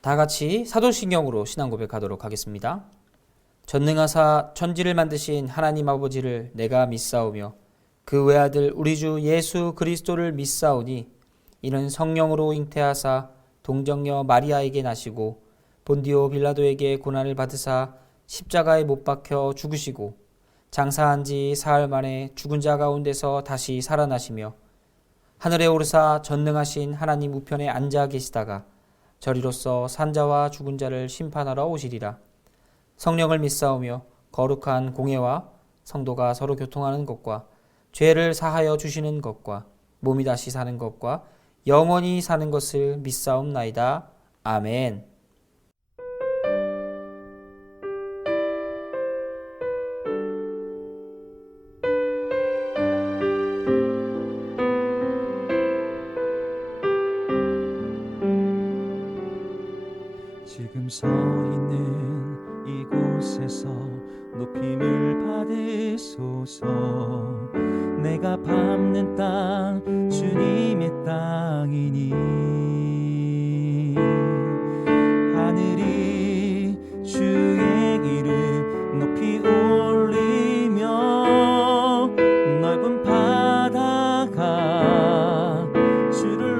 다 같이 사도신경으로 신앙 고백하도록 하겠습니다. 전능하사 천지를 만드신 하나님 아버지를 내가 믿사오며 그 외아들 우리 주 예수 그리스도를 믿사오니 이는 성령으로 잉태하사 동정녀 마리아에게 나시고 본디오 빌라도에게 고난을 받으사 십자가에 못 박혀 죽으시고 장사한 지 사흘 만에 죽은 자 가운데서 다시 살아나시며 하늘에 오르사 전능하신 하나님 우편에 앉아 계시다가 저리로서 산자와 죽은 자를 심판하러 오시리라. 성령을 믿사오며 거룩한 공예와 성도가 서로 교통하는 것과 죄를 사하여 주시는 것과 몸이 다시 사는 것과 영원히 사는 것을 믿사옵나이다. 아멘. 지금 서 있는 이곳에서 높임을 받으소서. 내가 밟는 땅 주님의 땅이니 하늘이 주의 이름 높이 올리며 넓은 바다가 주를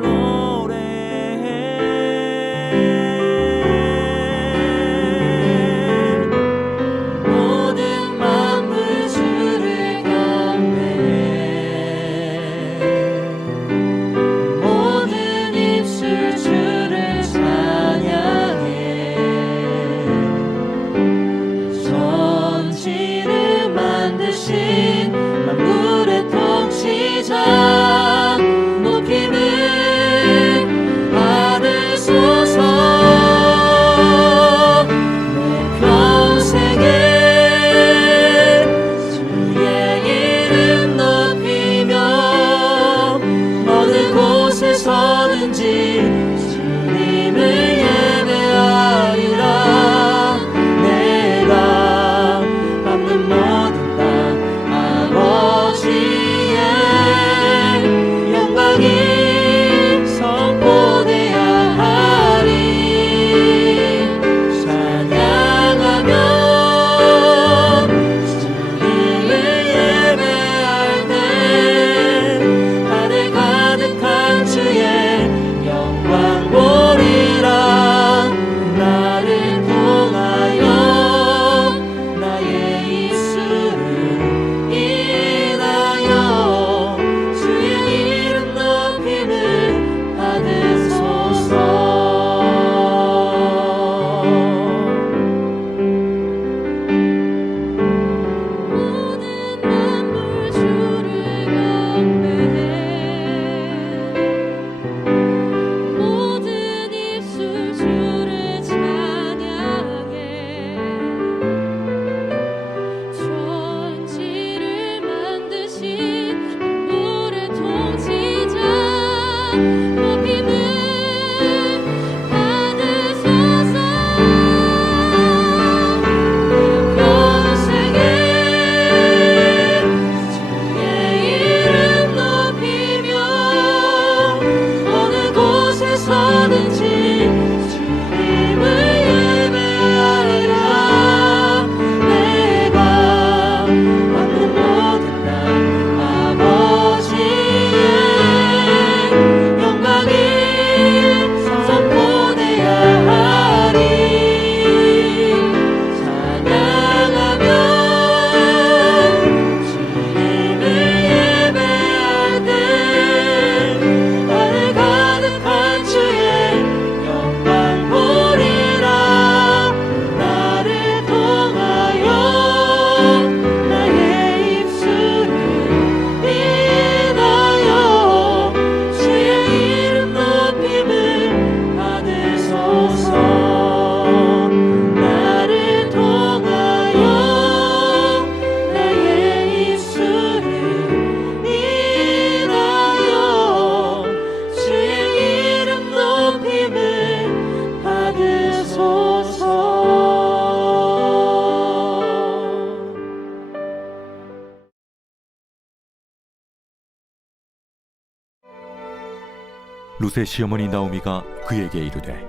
룻의 시어머니 나오미가 그에게 이르되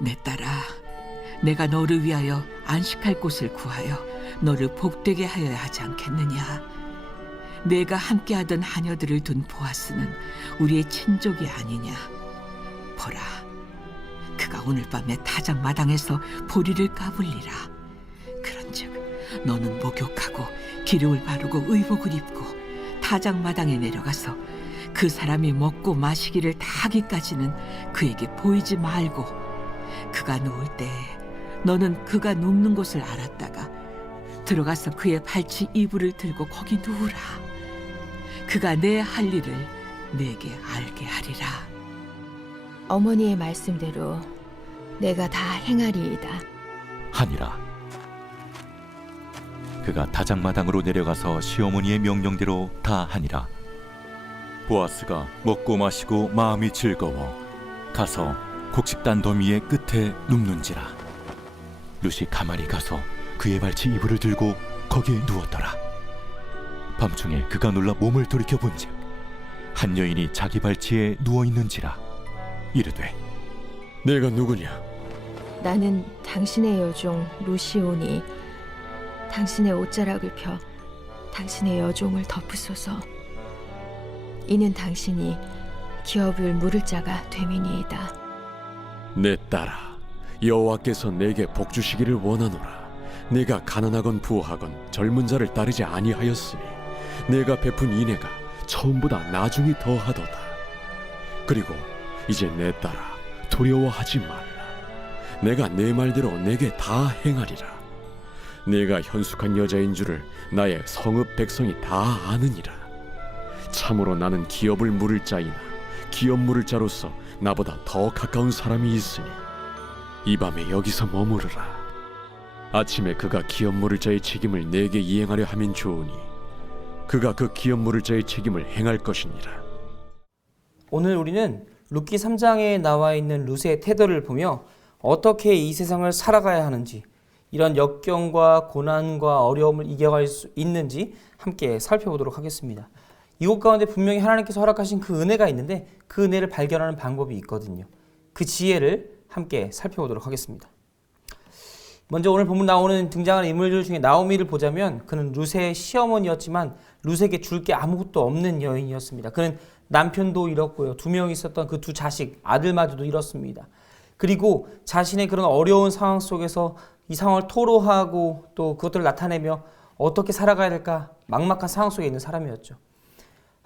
내 딸아, 내가 너를 위하여 안식할 곳을 구하여 너를 복되게 하여야 하지 않겠느냐? 내가 함께하던 하녀들을 둔 보아스는 우리의 친족이 아니냐? 보라, 그가 오늘 밤에 타작 마당에서 보리를 까불리라. 그런즉 너는 목욕하고 기름을 바르고 의복을 입고 타작 마당에 내려가서 그 사람이 먹고 마시기를 다 하기까지는 그에게 보이지 말고, 그가 누울 때 너는 그가 눕는 곳을 알았다가 들어가서 그의 발치 이불을 들고 거기 누우라. 그가 내 할 일을 내게 알게 하리라. 어머니의 말씀대로 내가 다 행하리이다. 하니라. 그가 다장마당으로 내려가서 시어머니의 명령대로 다 하니라. 보아스가 먹고 마시고 마음이 즐거워 가서 곡식단 더미의 끝에 눕는지라. 룻이 가만히 가서 그의 발치 이불을 들고 거기에 누웠더라. 밤중에 그가 놀라 몸을 돌이켜 본즉 한 여인이 자기 발치에 누워 있는지라. 이르되, 내가 누구냐? 나는 당신의 여종 루시오니 당신의 옷자락을 펴 당신의 여종을 덮으소서. 이는 당신이 기업을 물을 자가 됨이니이다. 내 딸아, 여호와께서 내게 복 주시기를 원하노라. 내가 가난하건 부하건 젊은 자를 따르지 아니하였으니 내가 베푼 인애가 처음보다 나중이 더하도다. 그리고 이제 내 딸아, 두려워하지 말라. 내가 내 말대로 내게 다 행하리라. 내가 현숙한 여자인 줄을 나의 성읍 백성이 다 아느니라. 참으로 나는 기업을 물을 자이나 기업 물을 자로서 나보다 더 가까운 사람이 있으니 이 밤에 여기서 머무르라. 아침에 그가 기업 물을 자의 책임을 내게 이행하려 하면 좋으니 그가 그 기업 물을 자의 책임을 행할 것이니라. 오늘 우리는 룻기 3장에 나와 있는 룻의 태도를 보며 어떻게 이 세상을 살아가야 하는지, 이런 역경과 고난과 어려움을 이겨갈 수 있는지 함께 살펴보도록 하겠습니다. 이곳 가운데 분명히 하나님께서 허락하신 그 은혜가 있는데 그 은혜를 발견하는 방법이 있거든요. 그 지혜를 함께 살펴보도록 하겠습니다. 먼저 오늘 본문 나오는 등장하는 인물들 중에 나오미를 보자면 그는 룻의 시어머니였지만 룻에게 줄 게 아무것도 없는 여인이었습니다. 그는 남편도 잃었고요. 2명 있었던 그 2 자식, 아들마저도 잃었습니다. 그리고 자신의 그런 어려운 상황 속에서 이 상황을 토로하고 또 그것들을 나타내며 어떻게 살아가야 될까 막막한 상황 속에 있는 사람이었죠.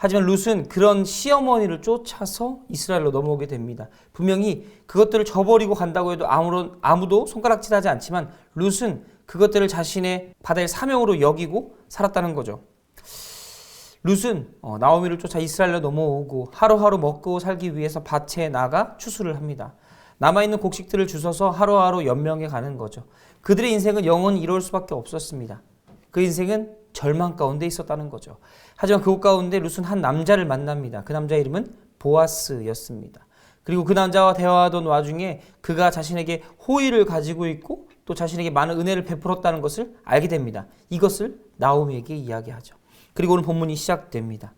하지만 룻은 그런 시어머니를 쫓아서 이스라엘로 넘어오게 됩니다. 분명히 그것들을 저버리고 간다고 해도 아무도 손가락질하지 않지만 룻은 그것들을 자신의 받아야 할 사명으로 여기고 살았다는 거죠. 룻은 나오미를 쫓아 이스라엘로 넘어오고 하루하루 먹고 살기 위해서 밭에 나가 추수를 합니다. 남아있는 곡식들을 주워서 하루하루 연명해 가는 거죠. 그들의 인생은 영원히 이럴 수밖에 없었습니다. 그 인생은 절망 가운데 있었다는 거죠. 하지만 그곳 가운데 룻은 한 남자를 만납니다. 그 남자의 이름은 보아스였습니다. 그리고 그 남자와 대화하던 와중에 그가 자신에게 호의를 가지고 있고 또 자신에게 많은 은혜를 베풀었다는 것을 알게 됩니다. 이것을 나오미에게 이야기하죠. 그리고 오늘 본문이 시작됩니다.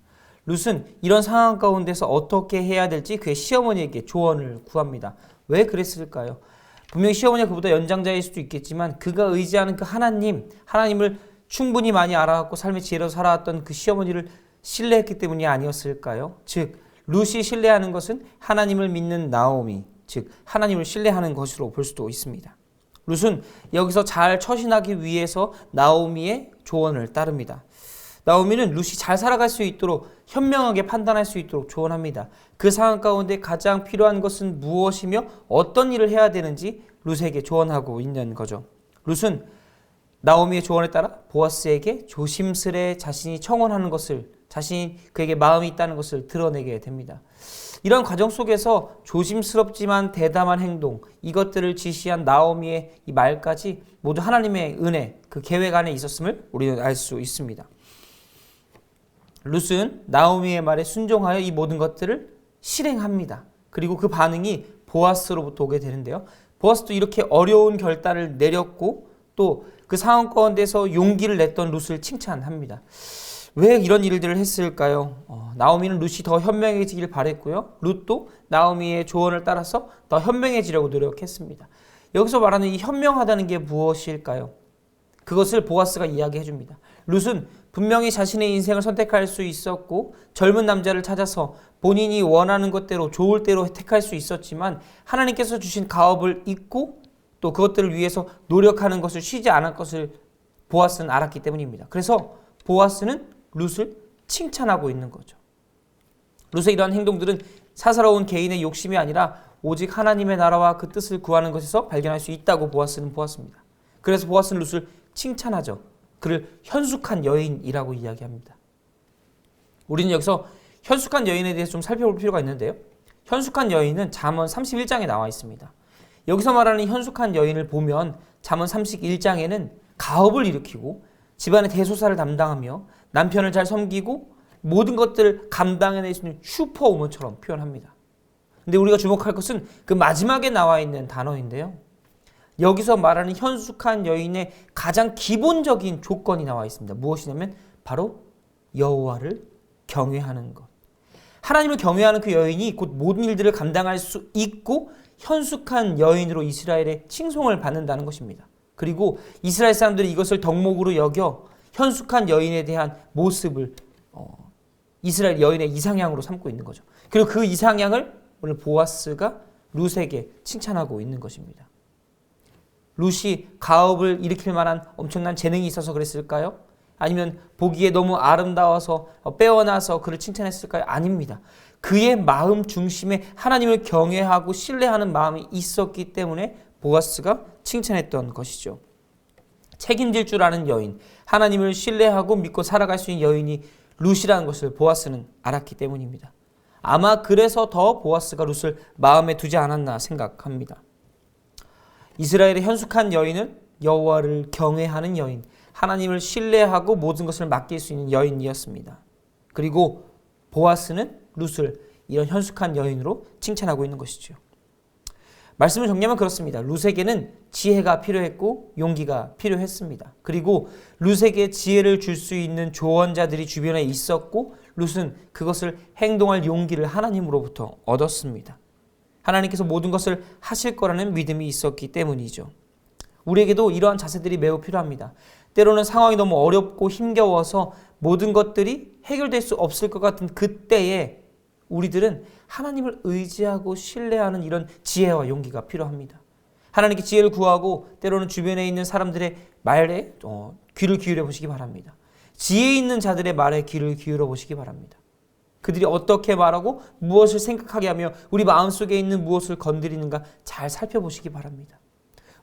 룻은 이런 상황 가운데서 어떻게 해야 될지 그의 시어머니에게 조언을 구합니다. 왜 그랬을까요? 분명히 시어머니가 그보다 연장자일 수도 있겠지만 그가 의지하는 그 하나님을 충분히 많이 알아갖고 삶의 지혜로 살아왔던 그 시어머니를 신뢰했기 때문이 아니었을까요? 즉 룻이 신뢰하는 것은 하나님을 믿는 나오미, 즉 하나님을 신뢰하는 것으로 볼 수도 있습니다. 룻은 여기서 잘 처신하기 위해서 나오미의 조언을 따릅니다. 나오미는 룻이 잘 살아갈 수 있도록 현명하게 판단할 수 있도록 조언합니다. 그 상황 가운데 가장 필요한 것은 무엇이며 어떤 일을 해야 되는지 룻에게 조언하고 있는 거죠. 룻은 나오미의 조언에 따라 보아스에게 조심스레 자신이 청혼하는 것을, 자신이 그에게 마음이 있다는 것을 드러내게 됩니다. 이런 과정 속에서 조심스럽지만 대담한 행동, 이것들을 지시한 나오미의 이 말까지 모두 하나님의 은혜, 그 계획 안에 있었음을 우리는 알 수 있습니다. 룻은 나오미의 말에 순종하여 이 모든 것들을 실행합니다. 그리고 그 반응이 보아스로부터 오게 되는데요. 보아스도 이렇게 어려운 결단을 내렸고 또 그 상황 가운데서 용기를 냈던 룻을 칭찬합니다. 왜 이런 일들을 했을까요? 나오미는 룻이 더 현명해지길 바랬고요. 룻도 나오미의 조언을 따라서 더 현명해지려고 노력했습니다. 여기서 말하는 이 현명하다는 게 무엇일까요? 그것을 보아스가 이야기해 줍니다. 룻은 분명히 자신의 인생을 선택할 수 있었고 젊은 남자를 찾아서 본인이 원하는 것대로 좋을 대로 택할 수 있었지만 하나님께서 주신 가업을 잊고 또 그것들을 위해서 노력하는 것을 쉬지 않을 것을 보아스는 알았기 때문입니다. 그래서 보아스는 룻을 칭찬하고 있는 거죠. 룻의 이러한 행동들은 사사로운 개인의 욕심이 아니라 오직 하나님의 나라와 그 뜻을 구하는 것에서 발견할 수 있다고 보아스는 보았습니다. 그래서 보아스는 룻을 칭찬하죠. 그를 현숙한 여인이라고 이야기합니다. 우리는 여기서 현숙한 여인에 대해서 좀 살펴볼 필요가 있는데요. 현숙한 여인은 잠언 31장에 나와 있습니다. 여기서 말하는 현숙한 여인을 보면 잠언 31장에는 가업을 일으키고 집안의 대소사를 담당하며 남편을 잘 섬기고 모든 것들을 감당해낼 수 있는 슈퍼우먼처럼 표현합니다. 근데 우리가 주목할 것은 그 마지막에 나와 있는 단어인데요. 여기서 말하는 현숙한 여인의 가장 기본적인 조건이 나와 있습니다. 무엇이냐면 바로 여호와를 경외하는 것. 하나님을 경외하는 그 여인이 곧 모든 일들을 감당할 수 있고 현숙한 여인으로 이스라엘의 칭송을 받는다는 것입니다. 그리고 이스라엘 사람들이 이것을 덕목으로 여겨 현숙한 여인에 대한 모습을 이스라엘 여인의 이상향으로 삼고 있는 거죠. 그리고 그 이상향을 오늘 보아스가 룻에게 칭찬하고 있는 것입니다. 룻이 가업을 일으킬 만한 엄청난 재능이 있어서 그랬을까요? 아니면 보기에 너무 아름다워서 빼어나서 그를 칭찬했을까요? 아닙니다. 그의 마음 중심에 하나님을 경외하고 신뢰하는 마음이 있었기 때문에 보아스가 칭찬했던 것이죠. 책임질 줄 아는 여인, 하나님을 신뢰하고 믿고 살아갈 수 있는 여인이 룻이라는 것을 보아스는 알았기 때문입니다. 아마 그래서 더 보아스가 룻을 마음에 두지 않았나 생각합니다. 이스라엘의 현숙한 여인은 여호와를 경외하는 여인, 하나님을 신뢰하고 모든 것을 맡길 수 있는 여인이었습니다. 그리고 보아스는 룻을 이런 현숙한 여인으로 칭찬하고 있는 것이죠. 말씀을 정리하면 그렇습니다. 룻에게는 지혜가 필요했고 용기가 필요했습니다. 그리고 룻에게 지혜를 줄 수 있는 조언자들이 주변에 있었고 룻은 그것을 행동할 용기를 하나님으로부터 얻었습니다. 하나님께서 모든 것을 하실 거라는 믿음이 있었기 때문이죠. 우리에게도 이러한 자세들이 매우 필요합니다. 때로는 상황이 너무 어렵고 힘겨워서 모든 것들이 해결될 수 없을 것 같은 그때에 우리들은 하나님을 의지하고 신뢰하는 이런 지혜와 용기가 필요합니다. 하나님께 지혜를 구하고 때로는 주변에 있는 사람들의 말에 귀를 기울여 보시기 바랍니다. 지혜 있는 자들의 말에 귀를 기울여 보시기 바랍니다. 그들이 어떻게 말하고 무엇을 생각하게 하며 우리 마음속에 있는 무엇을 건드리는가 잘 살펴보시기 바랍니다.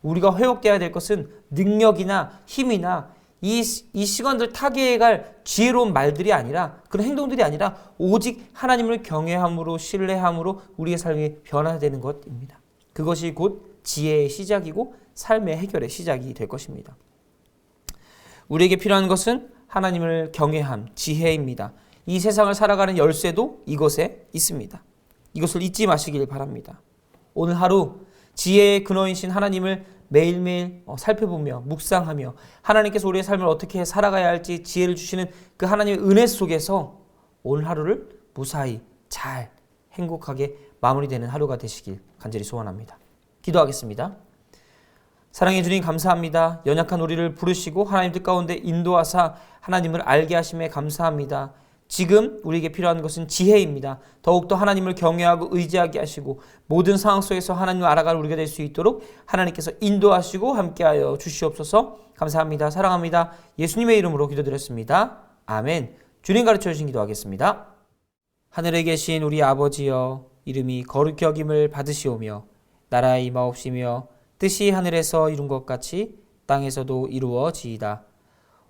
우리가 회복되어야 될 것은 능력이나 힘이나 이 시간들 타개해갈 지혜로운 말들이 아니라 그런 행동들이 아니라 오직 하나님을 경외함으로 신뢰함으로 우리의 삶이 변화되는 것입니다. 그것이 곧 지혜의 시작이고 삶의 해결의 시작이 될 것입니다. 우리에게 필요한 것은 하나님을 경외함, 지혜입니다. 이 세상을 살아가는 열쇠도 이것에 있습니다. 이것을 잊지 마시길 바랍니다. 오늘 하루 지혜의 근원이신 하나님을 매일매일 살펴보며 묵상하며 하나님께서 우리의 삶을 어떻게 살아가야 할지 지혜를 주시는 그 하나님의 은혜 속에서 오늘 하루를 무사히 잘 행복하게 마무리되는 하루가 되시길 간절히 소원합니다. 기도하겠습니다. 사랑해 주님 감사합니다. 연약한 우리를 부르시고 하나님 뜻 가운데 인도하사 하나님을 알게 하심에 감사합니다. 지금 우리에게 필요한 것은 지혜입니다. 더욱더 하나님을 경외하고 의지하게 하시고 모든 상황 속에서 하나님을 알아갈 우리가 될 수 있도록 하나님께서 인도하시고 함께하여 주시옵소서. 감사합니다. 사랑합니다. 예수님의 이름으로 기도드렸습니다. 아멘. 주님 가르쳐 주신 기도하겠습니다. 하늘에 계신 우리 아버지여, 이름이 거룩히 여김을 받으시오며 나라의 임하옵시며 뜻이 하늘에서 이룬 것 같이 땅에서도 이루어지이다.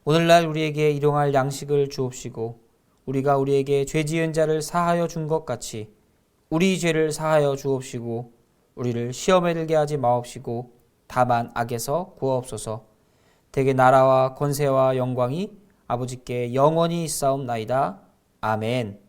오늘날 우리에게 일용할 양식을 주옵시고 우리가 우리에게 죄 지은 자를 사하여 준 것 같이 우리 죄를 사하여 주옵시고 우리를 시험에 들게 하지 마옵시고 다만 악에서 구하옵소서. 대개 나라와 권세와 영광이 아버지께 영원히 있사옵나이다. 아멘.